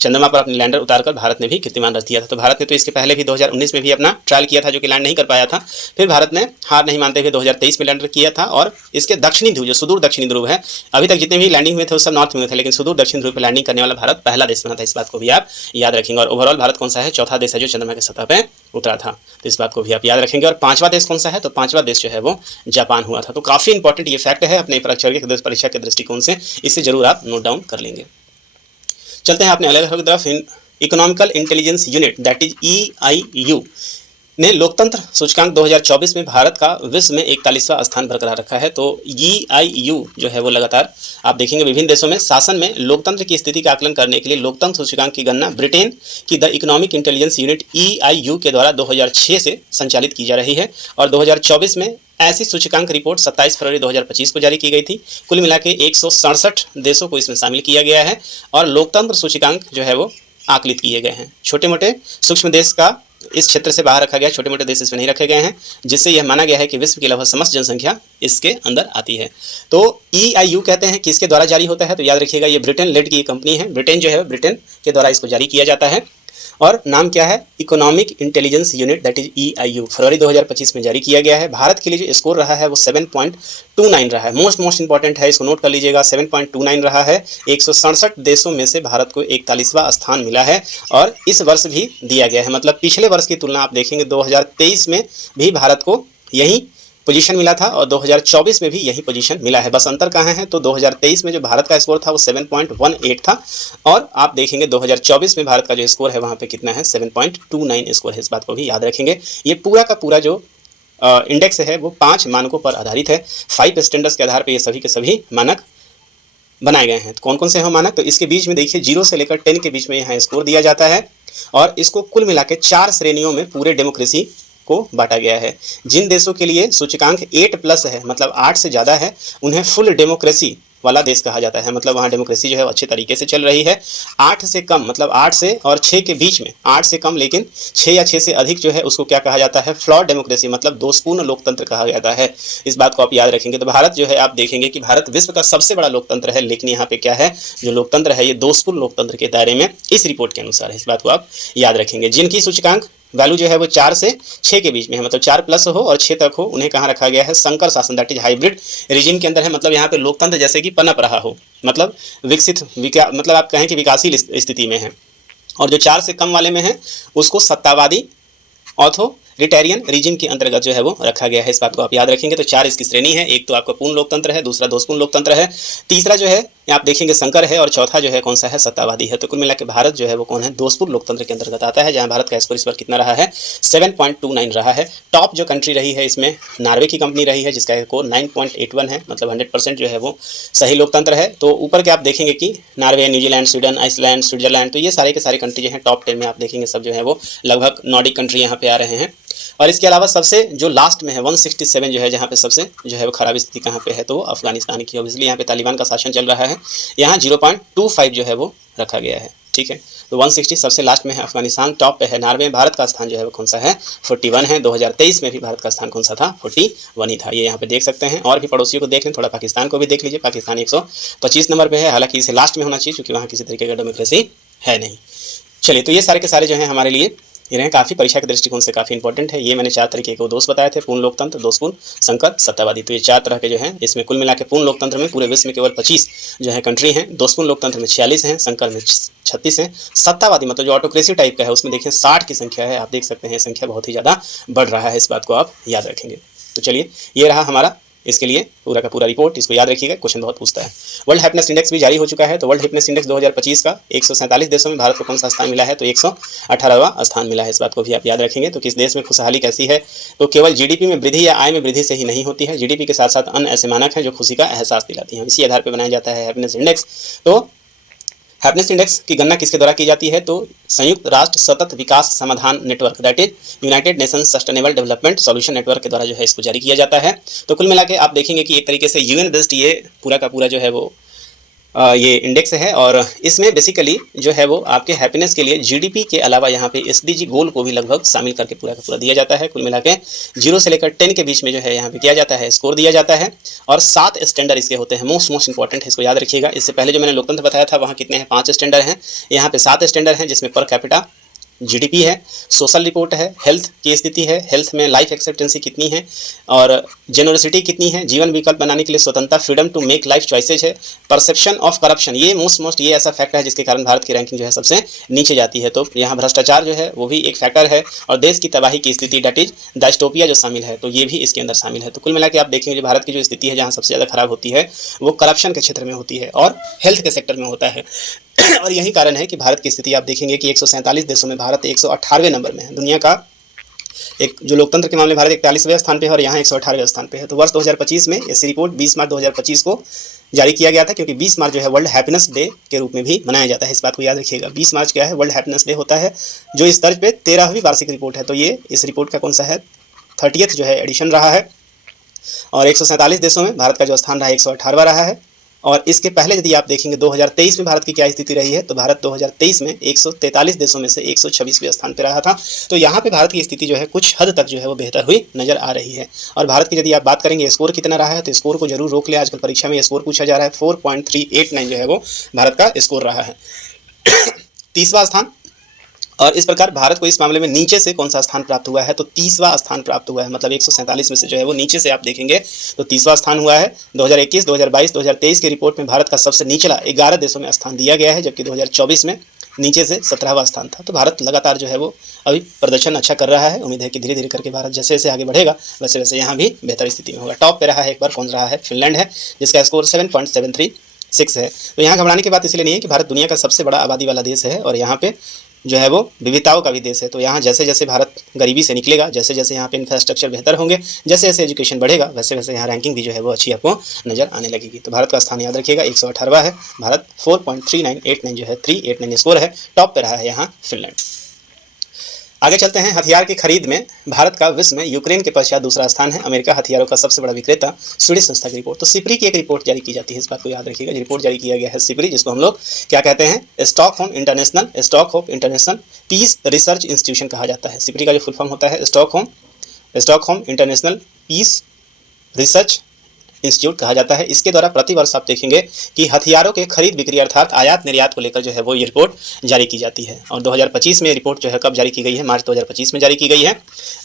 चंद्रमा पर अपने लैंडर उतारकर भारत ने भी कीर्तिमान रच दिया था। तो भारत ने तो इसके पहले भी 2019 में भी अपना ट्रायल किया था, जो कि लैंड नहीं कर पाया था। फिर भारत ने हार नहीं मानते हुए 2023 में लैंडर किया था, और इसके दक्षिणी ध्रुव, जो सुदूर दक्षिणी ध्रुव है, अभी तक जितने भी लैंडिंग हुए थे वो सब नॉर्थ में हुए थे, लेकिन सुदूर दक्षिण ध्रुव पर लैंडिंग करने वाला भारत पहला देश बना था। इस बात को भी आप याद रखेंगे। और ओवरऑल भारत कौन सा है? चौथा देश है जो चंद्रमा की सतह पर उतरा था। तो इस बात को भी आप याद रखेंगे। और पांचवा देश कौन सा है? तो पांचवा देश जो है वो जापान हुआ था। तो काफी इंपॉर्टेंट ये फैक्ट है अपने परीक्षा के दृष्टिकोण से, इसे जरूर आप नोट डाउन कर लेंगे। चलते हैं अपने अगले तरफ। Economical intelligence unit that is EIU ने लोकतंत्र सूचकांक 2024 में भारत का विश्व में 41वां स्थान बरकरार रखा है। तो EIU जो है वो लगातार आप देखेंगे विभिन्न देशों में शासन में लोकतंत्र की स्थिति का आकलन करने के लिए लोकतंत्र सूचकांक की गणना ब्रिटेन की the economic intelligence unit EIU के द्वारा 2006 से संचालित की जा रही है। और 2024 में ऐसी सूचकांक रिपोर्ट 27 फरवरी 2025 को जारी की गई थी। कुल मिला के 167 देशों को इसमें शामिल किया गया है, और लोकतंत्र सूचकांक जो है वो आकलित किए गए हैं। छोटे मोटे सूक्ष्म देश का इस क्षेत्र से बाहर रखा गया, छोटे मोटे देश इसमें नहीं रखे गए हैं, जिससे यह माना गया है कि विश्व की लगभग समस्त जनसंख्या इसके अंदर आती है। तो EIU कहते हैं किसके द्वारा जारी होता है? तो याद रखिएगा ये ब्रिटेन लेड की कंपनी है। ब्रिटेन जो है ब्रिटेन के द्वारा इसको जारी किया जाता है, और नाम क्या है? Economic intelligence unit that is EIU। फरवरी 2025 में जारी किया गया है। भारत के लिए जो स्कोर रहा है वो 7.29 रहा है। मोस्ट इंपॉर्टेंट है, इसको नोट कर लीजिएगा। 7.29 रहा है। 167 देशों में से भारत को 41वां स्थान मिला है, और इस वर्ष भी दिया गया है। मतलब पिछले वर्ष की तुलना आप देखेंगे 2023 में भी भारत को यही पोजीशन मिला था, और 2024 में भी यही पोजीशन मिला है। बस अंतर कहाँ है? तो 2023 में जो भारत का स्कोर था वो 7.18 था, और आप देखेंगे 2024 में भारत का जो स्कोर है वहाँ पे कितना है? 7.29 स्कोर है। इस बात को भी याद रखेंगे। ये पूरा का पूरा जो इंडेक्स है वो 5 मानकों पर आधारित है। 5 स्टैंडर्ड्स के आधार पर ये सभी के सभी मानक बनाए गए हैं। तो कौन कौन से हैं मानक? तो इसके बीच में देखिए 0 से लेकर 10 के बीच में यहाँ स्कोर दिया जाता है, और इसको कुल मिला के 4 श्रेणियों में पूरे डेमोक्रेसी को बांटा गया है। जिन देशों के लिए सूचकांक 8+ है, मतलब 8 से ज़्यादा है, उन्हें फुल डेमोक्रेसी वाला देश कहा जाता है। मतलब वहाँ डेमोक्रेसी जो है अच्छे तरीके से चल रही है। 8 से कम, मतलब 8 से और 6 के बीच में, 8 से कम लेकिन 6 या 6 से अधिक जो है उसको क्या कहा जाता है? फ्लॉड डेमोक्रेसी, मतलब दोषपूर्ण लोकतंत्र कहा जाता है। इस बात को आप याद रखेंगे। तो भारत जो है आप देखेंगे कि भारत विश्व का सबसे बड़ा लोकतंत्र है, लेकिन यहाँ पे क्या है? जो लोकतंत्र है ये दोषपूर्ण लोकतंत्र के दायरे में इस रिपोर्ट के अनुसार है। इस बात को आप याद रखेंगे। जिनकी सूचकांक वैल्यू जो है वो 4 से 6 के बीच में है, मतलब 4+ हो और 6 तक हो, उन्हें कहाँ रखा गया है? संकर शासन दैट इज हाइब्रिड रिजिम के अंदर है। मतलब यहाँ पे लोकतंत्र जैसे कि पनप रहा हो, मतलब मतलब आप कहें कि विकासशील स्थिति में है। और जो 4 से कम वाले में है उसको सत्तावादी ऑथोरिटेरियन रिजिम के अंतर्गत जो है वो रखा गया है। इस बात को आप याद रखेंगे। तो 4 इसकी श्रेणी है। एक तो आपका पूर्ण लोकतंत्र है, दूसरा दोषपूर्ण लोकतंत्र है, तीसरा जो है आप देखेंगे संकर है, और चौथा जो है कौन सा है? सत्तावादी है। तो कुल मिला के भारत जो है वो कौन है? दोषपूर्ण लोकतंत्र के अंतर्गत आता है, जहां भारत का स्कोर इस पर कितना रहा है? 7.29 रहा है। टॉप जो कंट्री रही है इसमें नॉर्वे की कंपनी रही है, जिसका स्कोर 9.81 है, मतलब 100% जो है वो सही लोकतंत्र है। तो ऊपर के आप देखेंगे कि Norway, New Zealand, Sweden, Iceland, Switzerland, तो ये सारे के सारे कंट्री जो हैं टॉप 10 में आप देखेंगे सब जो है वो लगभग नॉर्डिक कंट्री यहाँ पे आ रहे हैं। और इसके अलावा सबसे जो लास्ट में है 167 जो है, जहाँ पे सबसे जो है वो खराब स्थिति कहाँ पे है? तो वो अफगानिस्तान की। ऑब्वियसली यहाँ पे तालिबान का शासन चल रहा है। यहाँ 0.25 जो है वो रखा गया है। ठीक है, तो 160 सबसे लास्ट में है अफगानिस्तान, टॉप पे है नॉर्वे। भारत का स्थान जो है वो कौन सा है? 41 है। 2023 में भी भारत का स्थान कौन सा था? 41 ही था। ये यहाँ पे देख सकते हैं। और भी पड़ोसियों को देख लें, थोड़ा पाकिस्तान को भी देख लीजिए। पाकिस्तान 125 नंबर पे है, हालांकि इसे लास्ट में होना चाहिए क्योंकि वहाँ किसी तरीके का डेमोक्रेसी है नहीं। चलिए, तो ये सारे के सारे जो है हमारे लिए इन्हें काफ़ी परीक्षा के दृष्टिकोण से काफ़ी इंपॉर्टेंट है। ये मैंने 4 तरीके के दोष बताए थे: पूर्ण लोकतंत्र, दोषपूर्ण, संकर, सत्तावादी। तो ये 4 तरह के जो हैं इसमें कुल मिला के पूर्ण लोकतंत्र में पूरे विश्व में केवल 25 जो है कंट्री हैं, दोषपूर्ण लोकतंत्र में 46 हैं, संकर में 36 हैं, सत्तावादी मतलब जो ऑटोक्रेसी टाइप का है उसमें देखिए 60 की संख्या है। आप देख सकते हैं संख्या बहुत ही ज़्यादा बढ़ रहा है। इस बात को आप याद रखेंगे। तो चलिए, ये रहा हमारा इसके लिए पूरा का पूरा रिपोर्ट। इसको याद रखिएगा, क्वेश्चन बहुत पूछता है। वर्ल्ड हैप्पीनेस इंडेक्स भी जारी हो चुका है। तो वर्ल्ड हैप्पीनेस इंडेक्स 2025 का 147 देशों में भारत को कौन सा स्थान मिला है? तो 118वां स्थान मिला है। इस बात को भी आप याद रखेंगे। तो किस देश में खुशहाली कैसी है? तो केवल जीडीपी में वृद्धि या आय में वृद्धि से ही नहीं होती है। जीडीपी के साथ साथ अन्य ऐसे मानक हैं जो खुशी का एहसास दिलाती हैं। इसी आधार पर बनाया जाता है हैप्पीनेस इंडेक्स। तो हैप्पीनेस इंडेक्स की गणना किसके द्वारा की जाती है? तो संयुक्त राष्ट्र सतत विकास समाधान network that is United Nations sustainable development solution network के द्वारा जो है इसको जारी किया जाता है। तो कुल मिला के आप देखेंगे कि एक तरीके से यूएन बेस्ड ये पूरा का पूरा जो है वो ये इंडेक्स है और इसमें बेसिकली जो है वो आपके हैप्पीनेस के लिए जीडीपी के अलावा यहाँ पे एसडीजी गोल को भी लगभग शामिल करके पूरा का पूरा दिया जाता है। कुल मिला के 0 से लेकर 10 के बीच में जो है यहाँ पे किया जाता है, स्कोर दिया जाता है और 7 स्टैंडर्ड इसके होते हैं। मोस्ट इंपॉर्टेंट है, इसको याद रखिएगा। इससे पहले जो मैंने लोकतंत्र बताया था वहाँ कितने हैं, 5 स्टैंडर्ड हैं, यहाँ पे 7 स्टैंडर्ड हैं, जिसमें पर कैपिटा जीडीपी है, सोशल रिपोर्ट है, हेल्थ की स्थिति है, हेल्थ में लाइफ एक्सेप्टेंसी कितनी है और जेनरोसिटी कितनी है, जीवन विकल्प बनाने के लिए स्वतंत्रता, freedom to make life choices है, परसेप्शन ऑफ करप्शन, ये मोस्ट ये ऐसा फैक्टर है जिसके कारण भारत की रैंकिंग जो है सबसे नीचे जाती है। तो यहाँ भ्रष्टाचार जो है वो भी एक फैक्टर है और देश की तबाही की स्थिति डेट इज डायस्टोपिया जो शामिल है, तो ये भी इसके अंदर शामिल है। तो कुल मिला के आप देखेंगे भारत की जो स्थिति है जहाँ सबसे ज़्यादा खराब होती है वो करप्शन के क्षेत्र में होती है और हेल्थ के सेक्टर में होता है। और यही कारण है कि भारत की स्थिति आप देखेंगे कि 147 देशों में भारत 118वें नंबर में है। दुनिया का एक जो लोकतंत्र के मामले में भारत 41वें स्थान पे है और यहाँ 118वें स्थान पे है। तो वर्ष 2025 में ऐसी रिपोर्ट 20 मार्च 2025 को जारी किया गया था, क्योंकि 20 मार्च जो है वर्ल्ड हैप्पीनेस डे के रूप में भी मनाया जाता है। इस बात को याद रखिएगा, 20 मार्च क्या है, वर्ल्ड हैप्पीनेस डे होता है, जो इस तर्ज पे 13वीं वार्षिक रिपोर्ट है। तो ये इस रिपोर्ट का कौन सा है, 30th जो है एडिशन रहा है और 147 देशों में भारत का जो स्थान रहा है 118वां रहा है। और इसके पहले यदि आप देखेंगे 2023 में भारत की क्या स्थिति रही है, तो भारत 2023 में 143 देशों में से 126वें स्थान पर रहा था। तो यहाँ पे भारत की स्थिति जो है कुछ हद तक जो है वो बेहतर हुई नजर आ रही है। और भारत की यदि आप बात करेंगे स्कोर कितना रहा है, तो स्कोर को जरूर रोक ले, आजकल परीक्षा में स्कोर पूछा जा रहा है। 4.389 जो है वो भारत का स्कोर रहा है, 30वां स्थान। और इस प्रकार भारत को इस मामले में नीचे से कौन सा स्थान प्राप्त हुआ है, तो 30वां स्थान प्राप्त हुआ है। मतलब 147 में से जो है वो नीचे से आप देखेंगे तो 30वां स्थान हुआ है। 2021, 2022, 2023 की रिपोर्ट में भारत का सबसे निचला 11 देशों में स्थान दिया गया है, जबकि 2024 में नीचे से 17वां स्थान था। तो भारत लगातार जो है वो अभी प्रदर्शन अच्छा कर रहा है। उम्मीद है कि धीरे धीरे करके भारत जैसे जैसे आगे बढ़ेगा वैसे वैसे यहाँ भी बेहतर स्थिति में होगा। टॉप पे रहा है एक बार, कौन रहा है, फिनलैंड है, जिसका स्कोर 7.736 है। तो यहाँ घबराने की बात इसलिए नहीं है कि भारत दुनिया का सबसे बड़ा आबादी वाला देश है और यहाँ पे जो है वो विविधताओं का भी देश है। तो यहाँ जैसे जैसे भारत गरीबी से निकलेगा, जैसे जैसे यहाँ पे इंफ्रास्ट्रक्चर बेहतर होंगे, जैसे जैसे एजुकेशन बढ़ेगा, वैसे वैसे यहाँ रैंकिंग भी जो है वो अच्छी आपको नजर आने लगेगी। तो भारत का स्थान याद रखिएगा 118वां है। भारत 4.3989 जो है 389 स्कोर है। टॉप पे रहा है यहाँ फिनलैंड। आगे चलते हैं। हथियार की खरीद में भारत का विश्व में यूक्रेन के पश्चात दूसरा स्थान है। अमेरिका हथियारों का सबसे बड़ा विक्रेता, स्वीडिश संस्था की रिपोर्ट। तो सिपरी की एक रिपोर्ट जारी की जाती है, इस बात को याद रखिएगा। रिपोर्ट जारी किया गया है सिपरी, जिसको हम लोग क्या कहते हैं, Stockholm International Peace Research Institution कहा जाता है। सिपरी का जो फुल फॉर्म होता है Stockholm International Peace Research Institute कहा जाता है। इसके द्वारा प्रतिवर्ष आप देखेंगे कि हथियारों के खरीद बिक्री अर्थात आयात निर्यात को लेकर जो है वो ये रिपोर्ट जारी की जाती है। और 2025 में रिपोर्ट जो है कब जारी की गई है, मार्च 2025 में जारी की गई है।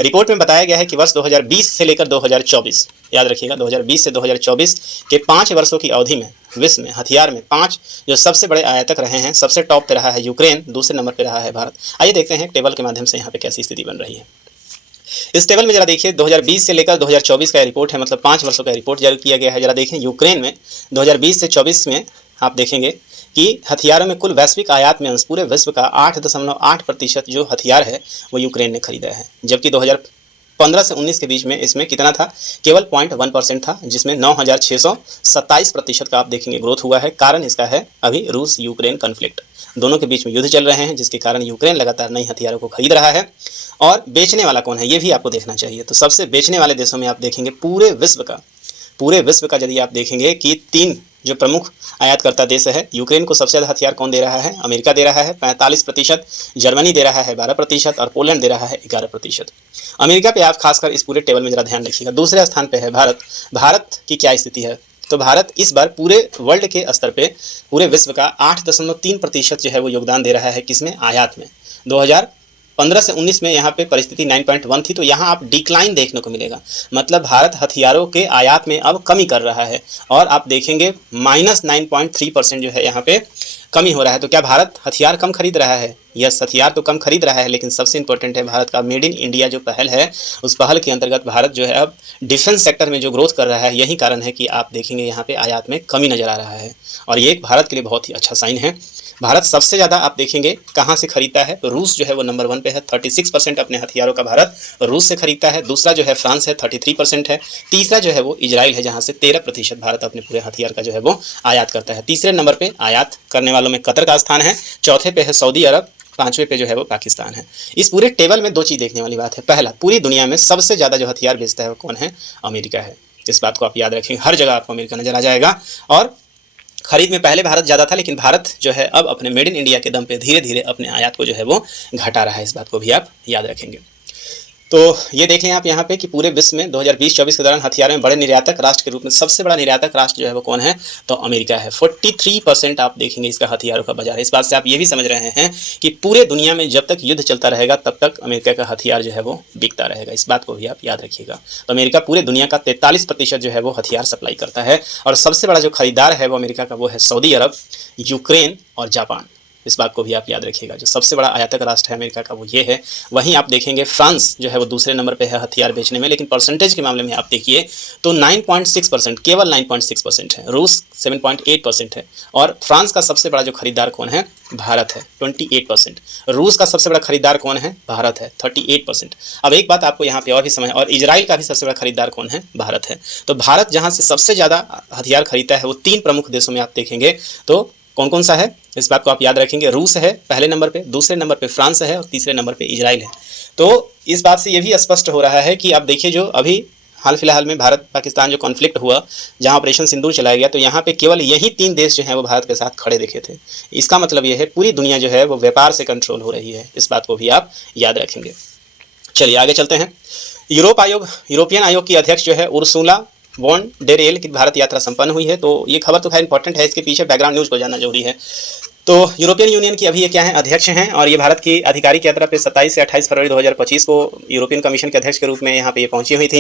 रिपोर्ट में बताया गया है कि वर्ष 2020 से लेकर 2024, याद रखिएगा 2020 से 2024 के 5 वर्षों की अवधि में विश्व में हथियार में 5 जो सबसे बड़े आयातक रहे हैं, सबसे टॉप पे रहा है यूक्रेन, दूसरे नंबर पे रहा है भारत। आइए देखते हैं टेबल के माध्यम से यहाँ पे कैसी स्थिति बन रही है। इस टेबल में जरा देखिए 2020 से लेकर 2024 का रिपोर्ट है, मतलब 5 वर्षों का रिपोर्ट जारी किया गया है। जरा देखें यूक्रेन में 2020 से 24 में आप देखेंगे कि हथियारों में कुल वैश्विक आयात में अंश पूरे विश्व का 8.8% जो हथियार है वो यूक्रेन ने खरीदा है, जबकि 2015 से 19 के बीच में इसमें कितना था, केवल 0.1% था, जिसमें 9,627% का आप देखेंगे ग्रोथ हुआ है। कारण इसका है अभी रूस यूक्रेन कन्फ्लिक्ट, दोनों के बीच में युद्ध चल रहे हैं, जिसके कारण यूक्रेन लगातार नई हथियारों को खरीद रहा है। और बेचने वाला कौन है ये भी आपको देखना चाहिए। तो सबसे बेचने वाले देशों में आप देखेंगे पूरे विश्व का यदि आप देखेंगे कि 3 जो प्रमुख आयातकर्ता देश है, यूक्रेन को सबसे ज़्यादा हथियार कौन दे रहा है, अमेरिका दे रहा है 45%, जर्मनी दे रहा है 12% और पोलैंड दे रहा है 11%। अमेरिका पे आप खासकर इस पूरे टेबल में जरा ध्यान रखिएगा। दूसरे स्थान पे है भारत की क्या स्थिति है, तो भारत इस बार पूरे वर्ल्ड के स्तर पे पूरे विश्व का 8.3% जो है वो योगदान दे रहा है, किसमें, आयात में। 2015 से 19 में यहाँ पे परिस्थिति 9.1 थी, तो यहाँ आप डिक्लाइन देखने को मिलेगा। मतलब भारत हथियारों के आयात में अब कमी कर रहा है और आप देखेंगे -9.3% जो है यहाँ पे कमी हो रहा है। तो क्या भारत हथियार कम खरीद रहा है? यस, हथियार तो कम खरीद रहा है, लेकिन सबसे इंपॉर्टेंट है भारत का मेड इन इंडिया जो पहल है, उस पहल के अंतर्गत भारत जो है अब डिफेंस सेक्टर में जो ग्रोथ कर रहा है, यही कारण है कि आप देखेंगे यहाँ पे आयात में कमी नजर आ रहा है। और ये एक भारत के लिए बहुत ही अच्छा साइन है। भारत सबसे ज़्यादा आप देखेंगे कहाँ से खरीदता है, तो रूस जो है वो नंबर 1 पे है, 36% अपने हथियारों का भारत रूस से खरीदता है। दूसरा जो है फ्रांस है, 33% है। तीसरा जो है वो इजराइल है, जहाँ से 13% भारत अपने पूरे हथियार का जो है वो आयात करता है। तीसरे नंबर पे आयात करने वालों में कतर का स्थान है, चौथे पे है सऊदी अरब, 5वें पे जो है वो पाकिस्तान है। इस पूरे टेबल में 2 चीज़ देखने वाली बात है। पहला, पूरी दुनिया में सबसे ज़्यादा जो हथियार बेचता है वो कौन है, अमेरिका है। इस बात को आप याद रखेंगे, हर जगह आपको अमेरिका नजर आ जाएगा। और खरीद में पहले भारत ज़्यादा था, लेकिन भारत जो है अब अपने मेड इन इंडिया के दम पे धीरे धीरे अपने आयात को जो है वो घटा रहा है। इस बात को भी आप याद रखेंगे। तो ये देख लें आप यहाँ पे कि पूरे विश्व में 2020-24 के दौरान हथियारों में बड़े निर्यातक राष्ट्र के रूप में सबसे बड़ा निर्यातक राष्ट्र जो है वो कौन है, तो अमेरिका है। 43% आप देखेंगे इसका हथियारों का बाजार है। इस बात से आप ये भी समझ रहे हैं कि पूरे दुनिया में जब तक युद्ध चलता रहेगा तब तक अमेरिका का हथियार जो है वो बिकता रहेगा। इस बात को भी आप याद रखिएगा। तो अमेरिका पूरे दुनिया का 43% जो है वो हथियार सप्लाई करता है, और सबसे बड़ा जो खरीदार है वो अमेरिका का वो है सऊदी अरब, यूक्रेन और जापान। इस बात को भी आप याद रखिएगा। जो सबसे बड़ा आयातक राष्ट्र है अमेरिका का वो ये है। वहीं आप देखेंगे फ्रांस जो है वो दूसरे नंबर पे है हथियार बेचने में, लेकिन परसेंटेज के मामले में आप देखिए तो 9.6%, केवल 9.6% है। रूस 7.8% है, और फ्रांस का सबसे बड़ा जो खरीदार कौन है, भारत है, 28%। रूस का सबसे बड़ा खरीदार कौन है, भारत है, 38%। अब एक बात आपको यहाँ पे और भी समझ, और इजराइल का भी सबसे बड़ा खरीदार कौन है, भारत है। तो भारत जहाँ से सबसे ज़्यादा हथियार खरीदता है वो 3 प्रमुख देशों में आप देखेंगे तो कौन कौन सा है, इस बात को आप याद रखेंगे। रूस है पहले नंबर पे, दूसरे नंबर पे फ्रांस है, और तीसरे नंबर पे इजराइल है। तो इस बात से ये भी स्पष्ट हो रहा है कि आप देखिए जो अभी हाल फिलहाल में भारत पाकिस्तान जो कॉन्फ्लिक्ट हुआ, जहां ऑपरेशन सिंदूर चलाया गया, तो यहाँ पे केवल यही 3 देश जो हैं वो भारत के साथ खड़े दिखे थे। इसका मतलब ये है पूरी दुनिया जो है वो व्यापार से कंट्रोल हो रही है। इस बात को भी आप याद रखेंगे। चलिए आगे चलते हैं। यूरोपियन आयोग की अध्यक्ष जो है उर्सुला वॉन डेर लेयन की भारत यात्रा संपन्न हुई है। तो ये खबर तो खैर इंपॉर्टेंट है, इसके पीछे बैकग्राउंड न्यूज़ को जानना जरूरी है। तो यूरोपियन यूनियन की अभी ये क्या है, अध्यक्ष हैं, और ये भारत की आधिकारिक यात्रा पे 27 से 28 फरवरी 2025 को यूरोपियन कमीशन के अध्यक्ष के रूप में यहाँ पे ये पहुंची हुई थी।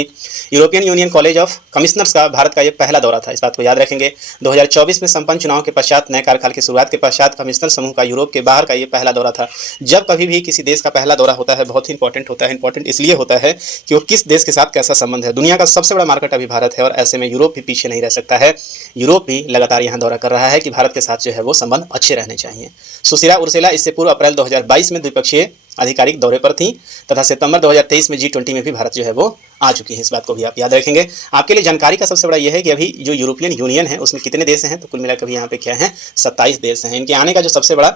European union college of commissioners का भारत का ये पहला दौरा था। इस बात को याद रखेंगे। 2024 में संपन्न चुनाव के पश्चात, नए कार्यकाल की शुरुआत के पश्चात कमिश्नर समूह का यूरोप के बाहर का ये पहला दौरा था। जब कभी भी किसी देश का पहला दौरा होता है बहुत ही इंपॉर्टेंट होता है। इंपॉर्टेंट इसलिए होता है कि वो किस देश के साथ कैसा संबंध है। दुनिया का सबसे बड़ा मार्केट अभी भारत है, और ऐसे में यूरोप भी पीछे नहीं रह सकता है। यूरोप भी लगातार यहाँ दौरा कर रहा है कि भारत के साथ जो है वो संबंध अच्छे रहने चाहिए। सुशीला उर्सुला इससे पूर्व अप्रैल 2022 में द्विपक्षीय आधिकारिक दौरे पर थी, तथा सितंबर 2023 में G20 में भी भारत जो है वो आ चुकी है। इस बात को भी आप याद रखेंगे। आपके लिए जानकारी का सबसे बड़ा यह है कि अभी जो यूरोपियन यूनियन है उसमें कितने देश हैं, तो कुल मिलाकर भी यहाँ पे क्या है, 27 देश हैं। इनके आने का जो सबसे बड़ा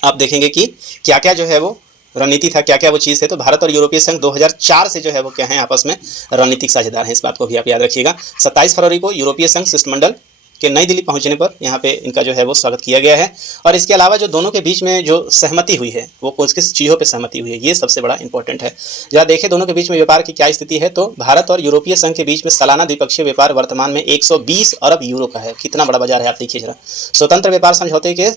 आप देखेंगे कि क्या क्या जो है वो रणनीति था, क्या क्या वो चीज़ है। तो भारत और यूरोपीय संघ 2004 से जो है वो क्या है, आपस में रणनीतिक साझेदार हैं। इस बात को भी आप याद रखिएगा। 27 फरवरी को यूरोपीय संघ शिष्टमंडल के नई दिल्ली पहुंचने पर यहाँ पे इनका जो है वो स्वागत किया गया है। और इसके अलावा जो दोनों के बीच में जो सहमति हुई है वो किस किस चीज़ों पे सहमति हुई है, ये सबसे बड़ा इंपॉर्टेंट है। जरा देखें दोनों के बीच में व्यापार की क्या स्थिति है। तो भारत और यूरोपीय संघ के बीच में सालाना द्विपक्षीय व्यापार वर्तमान में 120 अरब यूरो का है। कितना बड़ा बाजार है आप देखिए जरा। स्वतंत्र व्यापार समझौते के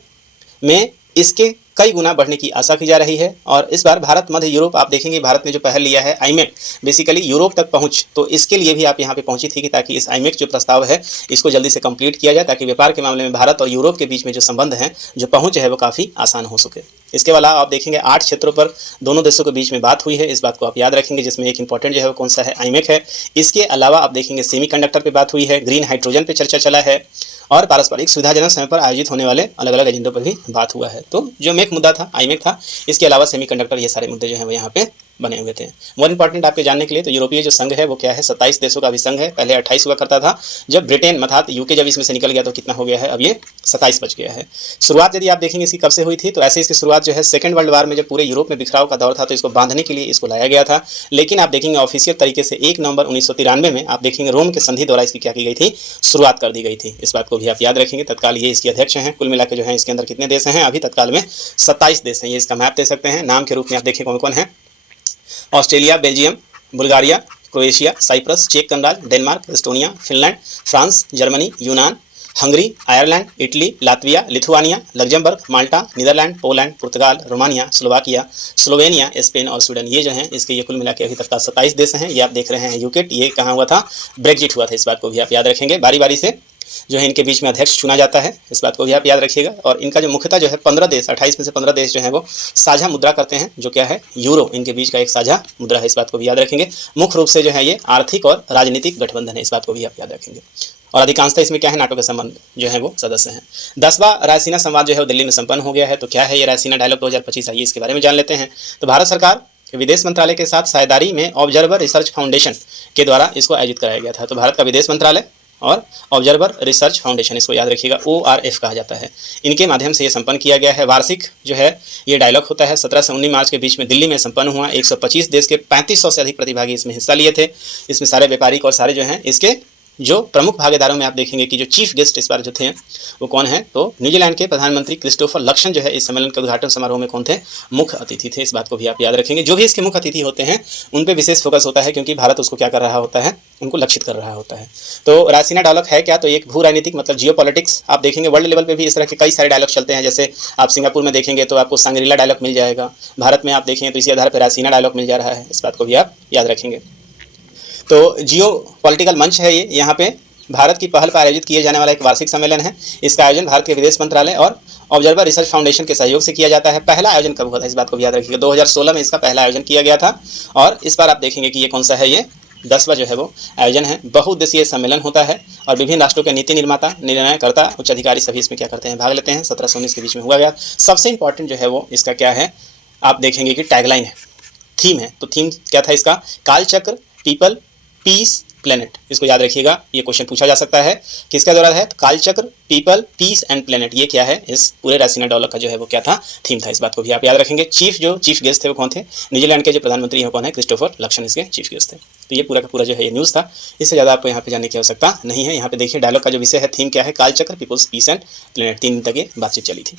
में इसके कई गुना बढ़ने की आशा की जा रही है। और इस बार भारत मध्य यूरोप आप देखेंगे भारत ने जो पहल लिया है आईमेक, बेसिकली यूरोप तक पहुंच, तो इसके लिए भी आप यहाँ पे पहुंची थी कि ताकि इस आईमेक जो प्रस्ताव है इसको जल्दी से कंप्लीट किया जाए, ताकि व्यापार के मामले में भारत और यूरोप के बीच में जो संबंध है, जो पहुँच है वो काफ़ी आसान हो सके। इसके अलावा आप देखेंगे 8 क्षेत्रों पर दोनों देशों के बीच में बात हुई है। इस बात को आप याद रखेंगे, जिसमें एक इंपॉर्टेंट जो है वो कौन सा है, आईमेक है। इसके अलावा आप देखेंगे सेमीकंडक्टर पे बात हुई है, ग्रीन हाइड्रोजन पे चर्चा चला है, और पारस्परिक सुविधाजनक समय पर आयोजित होने वाले अलग अलग एजेंडों पर भी बात हुआ है। तो जो मेक मुद्दा था आईमेक था, इसके अलावा सेमीकंडक्टर, ये सारे मुद्दे जो हैं वो यहाँ पे बने हुए थे। वन इंपॉर्टेंट आपके जानने के लिए, तो यूरोपीय जो संघ है वो क्या है, 27 देशों का भी संघ है। पहले 28 हुआ करता था, जब ब्रिटेन अर्थात यूके जब इसमें से निकल गया तो कितना हो गया है, अब ये 27 बच गया है। शुरुआत यदि आप देखेंगे इसकी कब से हुई थी, तो ऐसे इसकी शुरुआत जो है सेकंड वर्ल्ड वार में, जब पूरे यूरोप में बिखराव का दौर था, तो इसको बांधने के लिए इसको लाया गया था। लेकिन आप देखेंगे ऑफिशियल तरीके से 1 नवंबर 1993 में आप देखेंगे रोम के संधि द्वारा इसकी क्या की गई थी, शुरुआत कर दी गई थी। इस बात को भी आप याद रखेंगे। तत्काल ये इसके अध्यक्ष हैं। कुल मिलाकर जो है इसके अंदर कितने देश हैं, अभी तत्काल में 27 देश हैं। ये इसका मैप दे सकते हैं, नाम के रूप में आप देखें कौन कौन है। Australia, Belgium, Bulgaria, Croatia, Cyprus, चेक गणराज्य, Denmark, Estonia, Finland, France, Germany, यूनान, Hungary, Ireland, Italy, Latvia, Lithuania, Luxembourg, Malta, Netherlands, Poland, पुर्तगाल, रोमानिया, स्लोवाकिया, स्लोवेनिया, स्पेन और स्वीडन। ये जो हैं इसके ये कुल मिला के अभी तक का 27 देश हैं। ये आप देख रहे हैं यूके, ये कहाँ हुआ था, ब्रेग्जिट हुआ था। इस बात को भी आप याद रखेंगे। बारी बारी से जो है इनके बीच में अध्यक्ष चुना जाता है। इस बात को भी आप याद रखिएगा। और इनका जो मुख्यतः जो है 15 देश, 28 में से 15 देश जो है वो साझा मुद्रा करते हैं, जो क्या है, यूरो। इनके बीच का एक साझा मुद्रा है। इस बात को भी याद रखेंगे। मुख्य रूप से जो है ये आर्थिक और राजनीतिक गठबंधन है। इस बात को भी आप याद रखेंगे। और अधिकांशतः इसमें क्या है, नाटो के संबंध जो है वो सदस्य हैं। 10वां रायसीना संवाद जो है वो दिल्ली में संपन्न हो गया है। तो क्या है ये रायसीना डायलॉग 2025, आइए इसके बारे में जान लेते हैं। तो भारत सरकार विदेश मंत्रालय के साथ साझेदारी में ऑब्जर्वर रिसर्च फाउंडेशन के द्वारा इसको आयोजित कराया गया था। तो भारत का विदेश मंत्रालय और ऑब्जर्वर रिसर्च फाउंडेशन, इसको याद रखिएगा, ORF कहा जाता है, इनके माध्यम से ये संपन्न किया गया है। वार्षिक जो है ये डायलॉग होता है। 17 से 19 मार्च के बीच में दिल्ली में संपन्न हुआ। 125 देश के 3500 से अधिक प्रतिभागी इसमें हिस्सा लिए थे। इसमें सारे व्यापारिक और सारे जो हैं इसके जो प्रमुख भागीदारों में आप देखेंगे कि जो चीफ गेस्ट इस बार जो थे वो कौन है, तो न्यूजीलैंड के प्रधानमंत्री क्रिस्टोफर लक्सन जो है इस सम्मेलन के उद्घाटन समारोह में कौन थे, मुख्य अतिथि थे। इस बात को भी आप याद रखेंगे। जो भी इसके मुख्य अतिथि होते हैं उन पे विशेष फोकस होता है, क्योंकि भारत उसको क्या कर रहा होता है, उनको लक्षित कर रहा होता है। तो रायसीना डायलॉग है क्या, तो एक भू राजनीतिक मतलब जियो पॉलिटिक्स आप देखेंगे वर्ल्ड लेवल पे भी इस तरह के कई सारे डायलॉग चलते हैं। जैसे आप सिंगापुर में देखेंगे तो आपको सांग्रीला डायलॉग मिल जाएगा, भारत में आप देखेंगे तो इसी आधार पर रायसीना डायलॉग मिल जा रहा है। इस बात को भी आप याद रखेंगे। तो जियो पॉलिटिकल मंच है ये, यहाँ पे भारत की पहल पर आयोजित किए जाने वाला एक वार्षिक सम्मेलन है। इसका आयोजन भारत के विदेश मंत्रालय और ऑब्जर्वर रिसर्च फाउंडेशन के सहयोग से किया जाता है। पहला आयोजन कब हुआ था, इस बात को भी याद रखिएगा, 2016 में इसका पहला आयोजन किया गया था। और इस बार आप देखेंगे कि ये कौन सा है, ये 10वां जो है वो आयोजन है। बहुउद्देशीय सम्मेलन होता है और विभिन्न राष्ट्रों के नीति निर्माता, निर्णयकर्ता, उच्च अधिकारी सभी इसमें क्या करते हैं, भाग लेते हैं। 17 से 19 के बीच में हुआ गया। सबसे इंपॉर्टेंट जो है वो इसका क्या है, आप देखेंगे कि टैगलाइन है, थीम है। तो थीम क्या था इसका, कालचक्र, पीपल, पीस, प्लेनेट। इसको याद रखिएगा, ये क्वेश्चन पूछा जा सकता है किसके द्वारा है, तो कालचक्र, पीपल, पीस एंड प्लेनेट, ये क्या है, इस पूरे रायसीना डायलॉग का जो है वो क्या था, थीम था। इस बात को भी आप याद रखेंगे। चीफ गेस्ट थे वो कौन थे, न्यूजीलैंड के जो प्रधानमंत्री हैं कौन है, क्रिस्टोफर लक्सन इसके चीफ गेस्ट थे। तो ये पूरा का पूरा जो है ये न्यूज़ था। इससे ज़्यादा आपको यहाँ पे जानने की आवश्यकता नहीं है। यहाँ पे देखिए डायलॉग का जो विषय है, थीम क्या है, कालचक्र, पीपल्स, पीस एंड प्लेनेट। 3 दिन तक ये बातचीत चली थी।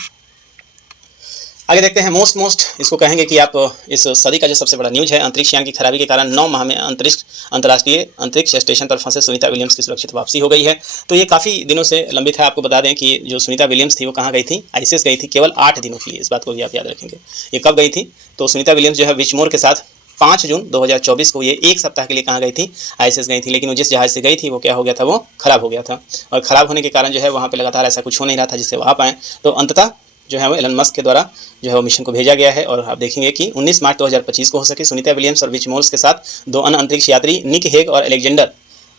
आगे देखते हैं मोस्ट इसको कहेंगे कि आप इस सदी का जो सबसे बड़ा न्यूज़ है, अंतरिक्ष यान की खराबी के कारण 9 माह में अंतर्राष्ट्रीय अंतरिक्ष स्टेशन पर फंसे सुनीता विलियम्स की सुरक्षित वापसी हो गई है। तो ये काफ़ी दिनों से लंबित है। आपको बता दें कि जो सुनीता विलियम्स थी वो कहाँ गई थी, आईसीएस गई थी केवल 8 दिनों के लिए। इस बात को भी आप याद रखेंगे। ये कब गई थी, तो सुनीता विलियम्स जो है विचमोर के साथ 5 जून 2024 को ये 1 सप्ताह के लिए कहाँ गई थी, आईसीएस गई थी। लेकिन वो जिस जहाज़ से गई थी वो क्या हो गया था, वो खराब हो गया था। और ख़राब होने के कारण जो है वहाँ पर लगातार ऐसा कुछ हो नहीं रहा था जिससे वो आ पाएँ। तो अंततः जो है वो एलन मस्क के द्वारा जो है वो मिशन को भेजा गया है। और आप देखेंगे कि 19 मार्च 2025 को हो सके सुनीता विलियम्स और विचमोर्स के साथ 2 अन्य अंतरिक्ष यात्री निक हेग और अलेक्जेंडर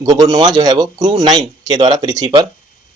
गोबुर्नोवा जो है वो क्रू 9 के द्वारा पृथ्वी पर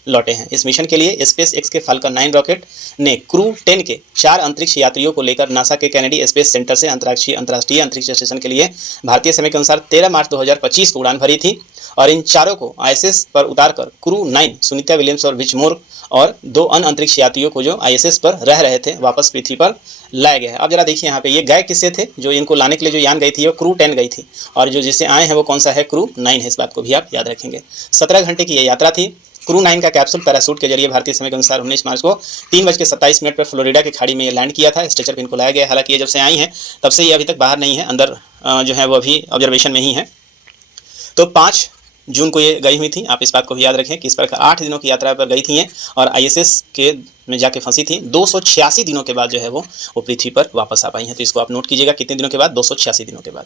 लौटे हैं। इस मिशन के लिए स्पेस एक्स के फाल्कन 9 रॉकेट ने क्रू 10 के 4 अंतरिक्ष यात्रियों को लेकर नासा के कैनेडी स्पेस सेंटर से अंतर्राष्ट्रीय अंतरिक्ष स्टेशन के लिए भारतीय समय के अनुसार 13 मार्च 2025 को उड़ान भरी थी। और इन चारों को आईएसएस पर उतारकर क्रू 9 सुनीता विलियम्स और विचमोर और 2 अन्य अंतरिक्ष यात्रियों को जो आईएसएस पर रह रहे थे वापस पृथ्वी पर लाया गया है। अब जरा देखिए यहाँ पे ये गए किससे थे, जो इनको लाने के लिए जो यान गई थी वो क्रू 10 गई थी, और जो जिससे आए हैं वो कौन सा है, क्रू 9 है। इस बात को भी आप याद रखेंगे। 17 घंटे की ये यात्रा थी। क्रू 9 का कैप्सूल पैराशूट के जरिए भारतीय समय के अनुसार 19 मार्च को 3:27 पर फ्लोरिडा की खाड़ी में ये लैंड किया था। स्ट्रेचर पर इनको लाया गया। हालांकि ये जब से आई हैं तब से ये अभी तक बाहर नहीं है, अंदर जो है वो अभी ऑब्जर्वेशन में ही है। तो 5 जून को ये गई हुई थी। आप इस बात को भी याद रखें कि इस पर 8 दिनों की यात्रा पर गई थी ये, और आईएसएस के में जाके फंसी थी। 286 दिनों के बाद जो है वो पृथ्वी पर वापस आ पाई हैं। तो इसको आप नोट कीजिएगा, कितने दिनों के बाद, 286 दिनों के बाद।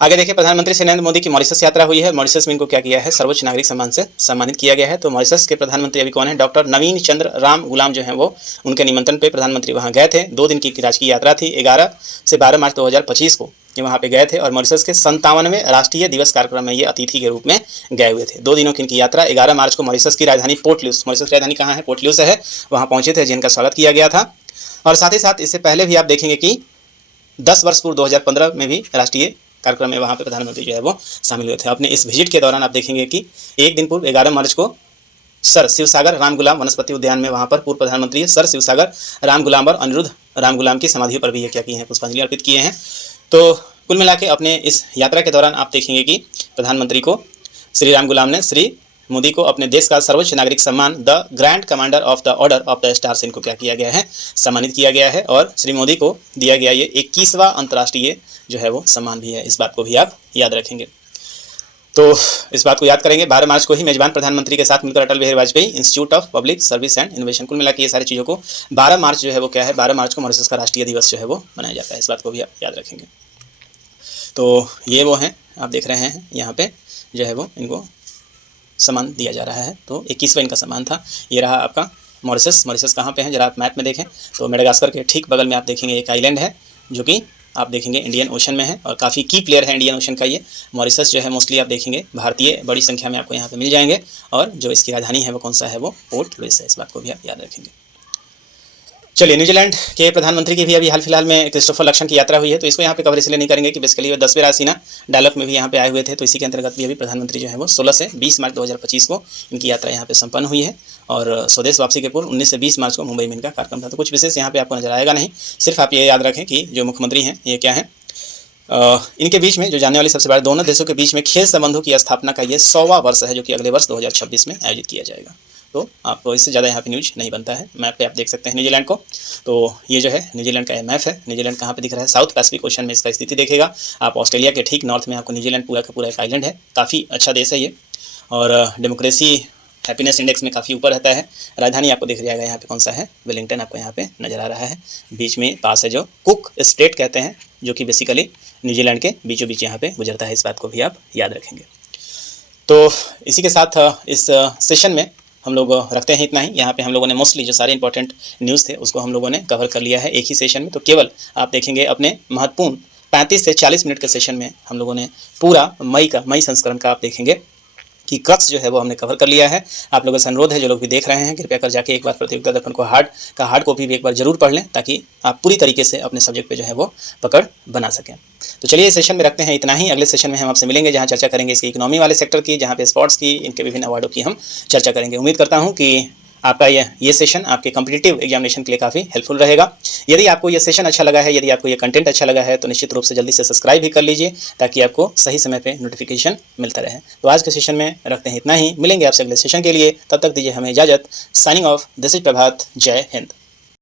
आगे देखिए, प्रधानमंत्री श्री नरेंद्र मोदी की मॉरिशस यात्रा हुई है। मॉरिशस में इनको क्या किया है, सर्वोच्च नागरिक सम्मान से सम्मानित किया गया है। तो मॉरिशस के प्रधानमंत्री अभी कौन है, डॉक्टर नवीन चंद्र राम गुलाम जो है वो, उनके निमंत्रण पे प्रधानमंत्री वहाँ गए थे। 2 दिन की राजकीय यात्रा थी। 11 से 12 मार्च 2025 को ये वहाँ पे गए थे, और मॉरिशस के 57वें राष्ट्रीय दिवस कार्यक्रम में ये अतिथि के रूप में गए हुए थे। 2 दिनों की इनकी यात्रा। 11 मार्च को मॉरिशस की राजधानी पोर्ट लुइस, मॉरिशस की राजधानी कहाँ है, पोर्ट लुइस है, वहाँ पहुँचे थे, जिनका स्वागत किया गया था। और साथ ही साथ इससे पहले भी आप देखेंगे कि 10 वर्ष पूर्व 2015 में भी राष्ट्रीय कार्यक्रम में वहाँ पे प्रधानमंत्री जो है वो शामिल हुए थे। अपने इस विजिट के दौरान आप देखेंगे कि 1 दिन पूर्व 11 मार्च को सर शिवसागर रामगुलाम वनस्पति उद्यान में वहाँ पर पूर्व प्रधानमंत्री सर शिवसागर रामगुलाम और अनिरुद्ध रामगुलाम की समाधियों पर भी ये क्या किए हैं, पुष्पांजलि अर्पित किए हैं। तो कुल मिला के अपने इस यात्रा के दौरान आप देखेंगे कि प्रधानमंत्री को श्री रामगुलाम ने श्री मोदी को अपने देश का सर्वोच्च नागरिक सम्मान the grand commander of the order of the star से इनको क्या किया गया है, सम्मानित किया गया है। और श्री मोदी को दिया गया ये 21वां अंतर्राष्ट्रीय जो है वो सम्मान भी है। इस बात को भी आप याद रखेंगे। तो इस बात को याद करेंगे। 12 मार्च को ही मेजबान प्रधानमंत्री के साथ मिलकर Atal Bihari Vajpayee institute of public service and innovation, कुल मिला के ये सारी चीज़ों को 12 मार्च जो है वो क्या है, 12 मार्च को मॉरिशस का राष्ट्रीय दिवस जो है वो मनाया जाता है। इस बात को भी आप याद रखेंगे। तो ये वो हैं, आप देख रहे हैं यहाँ पे जो है वो इनको सम्मान दिया जा रहा है। तो 21वां इनका सम्मान था। ये रहा आपका मॉरिशस। मॉरिशस कहाँ पे है, जरा आप मैप में देखें तो मेडागास्कर के ठीक बगल में आप देखेंगे एक आइलैंड है, जो कि आप देखेंगे इंडियन ओशन में है, और काफ़ी की प्लेयर है इंडियन ओशन का ये मॉरिशस जो है। मोस्टली आप देखेंगे भारतीय बड़ी संख्या में आपको यहाँ पे मिल जाएंगे, और जो इसकी राजधानी है वो कौन सा है, वो पोर्ट लुइस है। इस बात को भी आप याद रखेंगे। चलिए, न्यूजीलैंड के प्रधानमंत्री की भी अभी हाल फिलहाल में क्रिस्टोफर लक्सन की यात्रा हुई है। तो इसको यहाँ पे कवर इसलिए नहीं करेंगे कि बेसिकली वो 10वें रायसीना डायलॉग में भी यहाँ पे आए हुए थे। तो इसी के अंतर्गत भी अभी प्रधानमंत्री जो है वो 16 से 20 मार्च 2025 को इनकी यात्रा यहाँ पे संपन्न हुई है, और स्वदेश वापसी के पूर्व 19 से 20 मार्च को मुंबई में इनका कार्यक्रम था। तो कुछ विशेष यहाँ पे आपको नजर आएगा नहीं। सिर्फ आप ये याद रखें कि जो मुख्यमंत्री हैं ये क्या है, इनके बीच में जो जानने वाली सबसे बड़ी, दोनों देशों के बीच में खेल संबंधों की स्थापना का ये 100वां वर्ष है, जो कि अगले वर्ष 2026 में आयोजित किया जाएगा। तो आपको इससे ज़्यादा यहाँ पे न्यूज नहीं बनता है। मैप पे आप देख सकते हैं न्यूजीलैंड को। तो ये जो है न्यूजीलैंड का मैप है। न्यूजीलैंड कहाँ पे दिख रहा है? साउथ पैसिफिक ओशन में इसका स्थिति देखेगा आप। ऑस्ट्रेलिया के ठीक नॉर्थ में आपको न्यूजीलैंड पूरा का पूरा एक आइलैंड है। काफ़ी अच्छा देश है ये, और डेमोक्रेसी हैप्पीनेस इंडेक्स में काफ़ी ऊपर रहता है। राजधानी आपको दिख जाएगा यहाँ पे, कौन सा है? वेलिंगटन आपको यहाँ पे नज़र आ रहा है। बीच में पास है जो कुक स्टेट कहते हैं, जो कि बेसिकली न्यूजीलैंड के बीचों बीच यहाँ पे गुजरता है। इस बात को भी आप याद रखेंगे। तो इसी के साथ इस सेशन में हम लोग रखते हैं इतना ही। यहाँ पे हम लोगों ने मोस्टली जो सारे इंपॉर्टेंट न्यूज़ थे उसको हम लोगों ने कवर कर लिया है एक ही सेशन में। तो केवल आप देखेंगे अपने महत्वपूर्ण 35 से 40 मिनट के सेशन में हम लोगों ने पूरा मई संस्करण का आप देखेंगे कि क्रक्स जो है वो हमने कवर कर लिया है। आप लोगों से अनुरोध है, जो लोग भी देख रहे हैं, कृपया कर जाके एक बार प्रतियोगिता दर्पण को हार्ड कॉपी भी एक बार जरूर पढ़ लें, ताकि आप पूरी तरीके से अपने सब्जेक्ट पे जो है वो पकड़ बना सकें। तो चलिए इस सेशन में रखते हैं इतना ही। अगले सेशन में हम आपसे मिलेंगे, जहां चर्चा करेंगे इसकी इकोनॉमी वाले सेक्टर की, जहां पे स्पोर्ट्स की, इनके विभिन्न अवार्डों की हम चर्चा करेंगे। उम्मीद करता हूँ कि आपका ये सेशन आपके कॉम्पिटिटिव एग्जामिनेशन के लिए काफ़ी हेल्पफुल रहेगा। यदि आपको ये सेशन अच्छा लगा है, यदि आपको ये कंटेंट अच्छा लगा है, तो निश्चित रूप से जल्दी से सब्सक्राइब भी कर लीजिए, ताकि आपको सही समय पे नोटिफिकेशन मिलता रहे। तो आज के सेशन में रखते हैं इतना ही। मिलेंगे आपसे अगले सेशन के लिए, तब तक दीजिए हमें इजाज़त। साइनिंग ऑफ, दिस इज प्रभात। जय हिंद।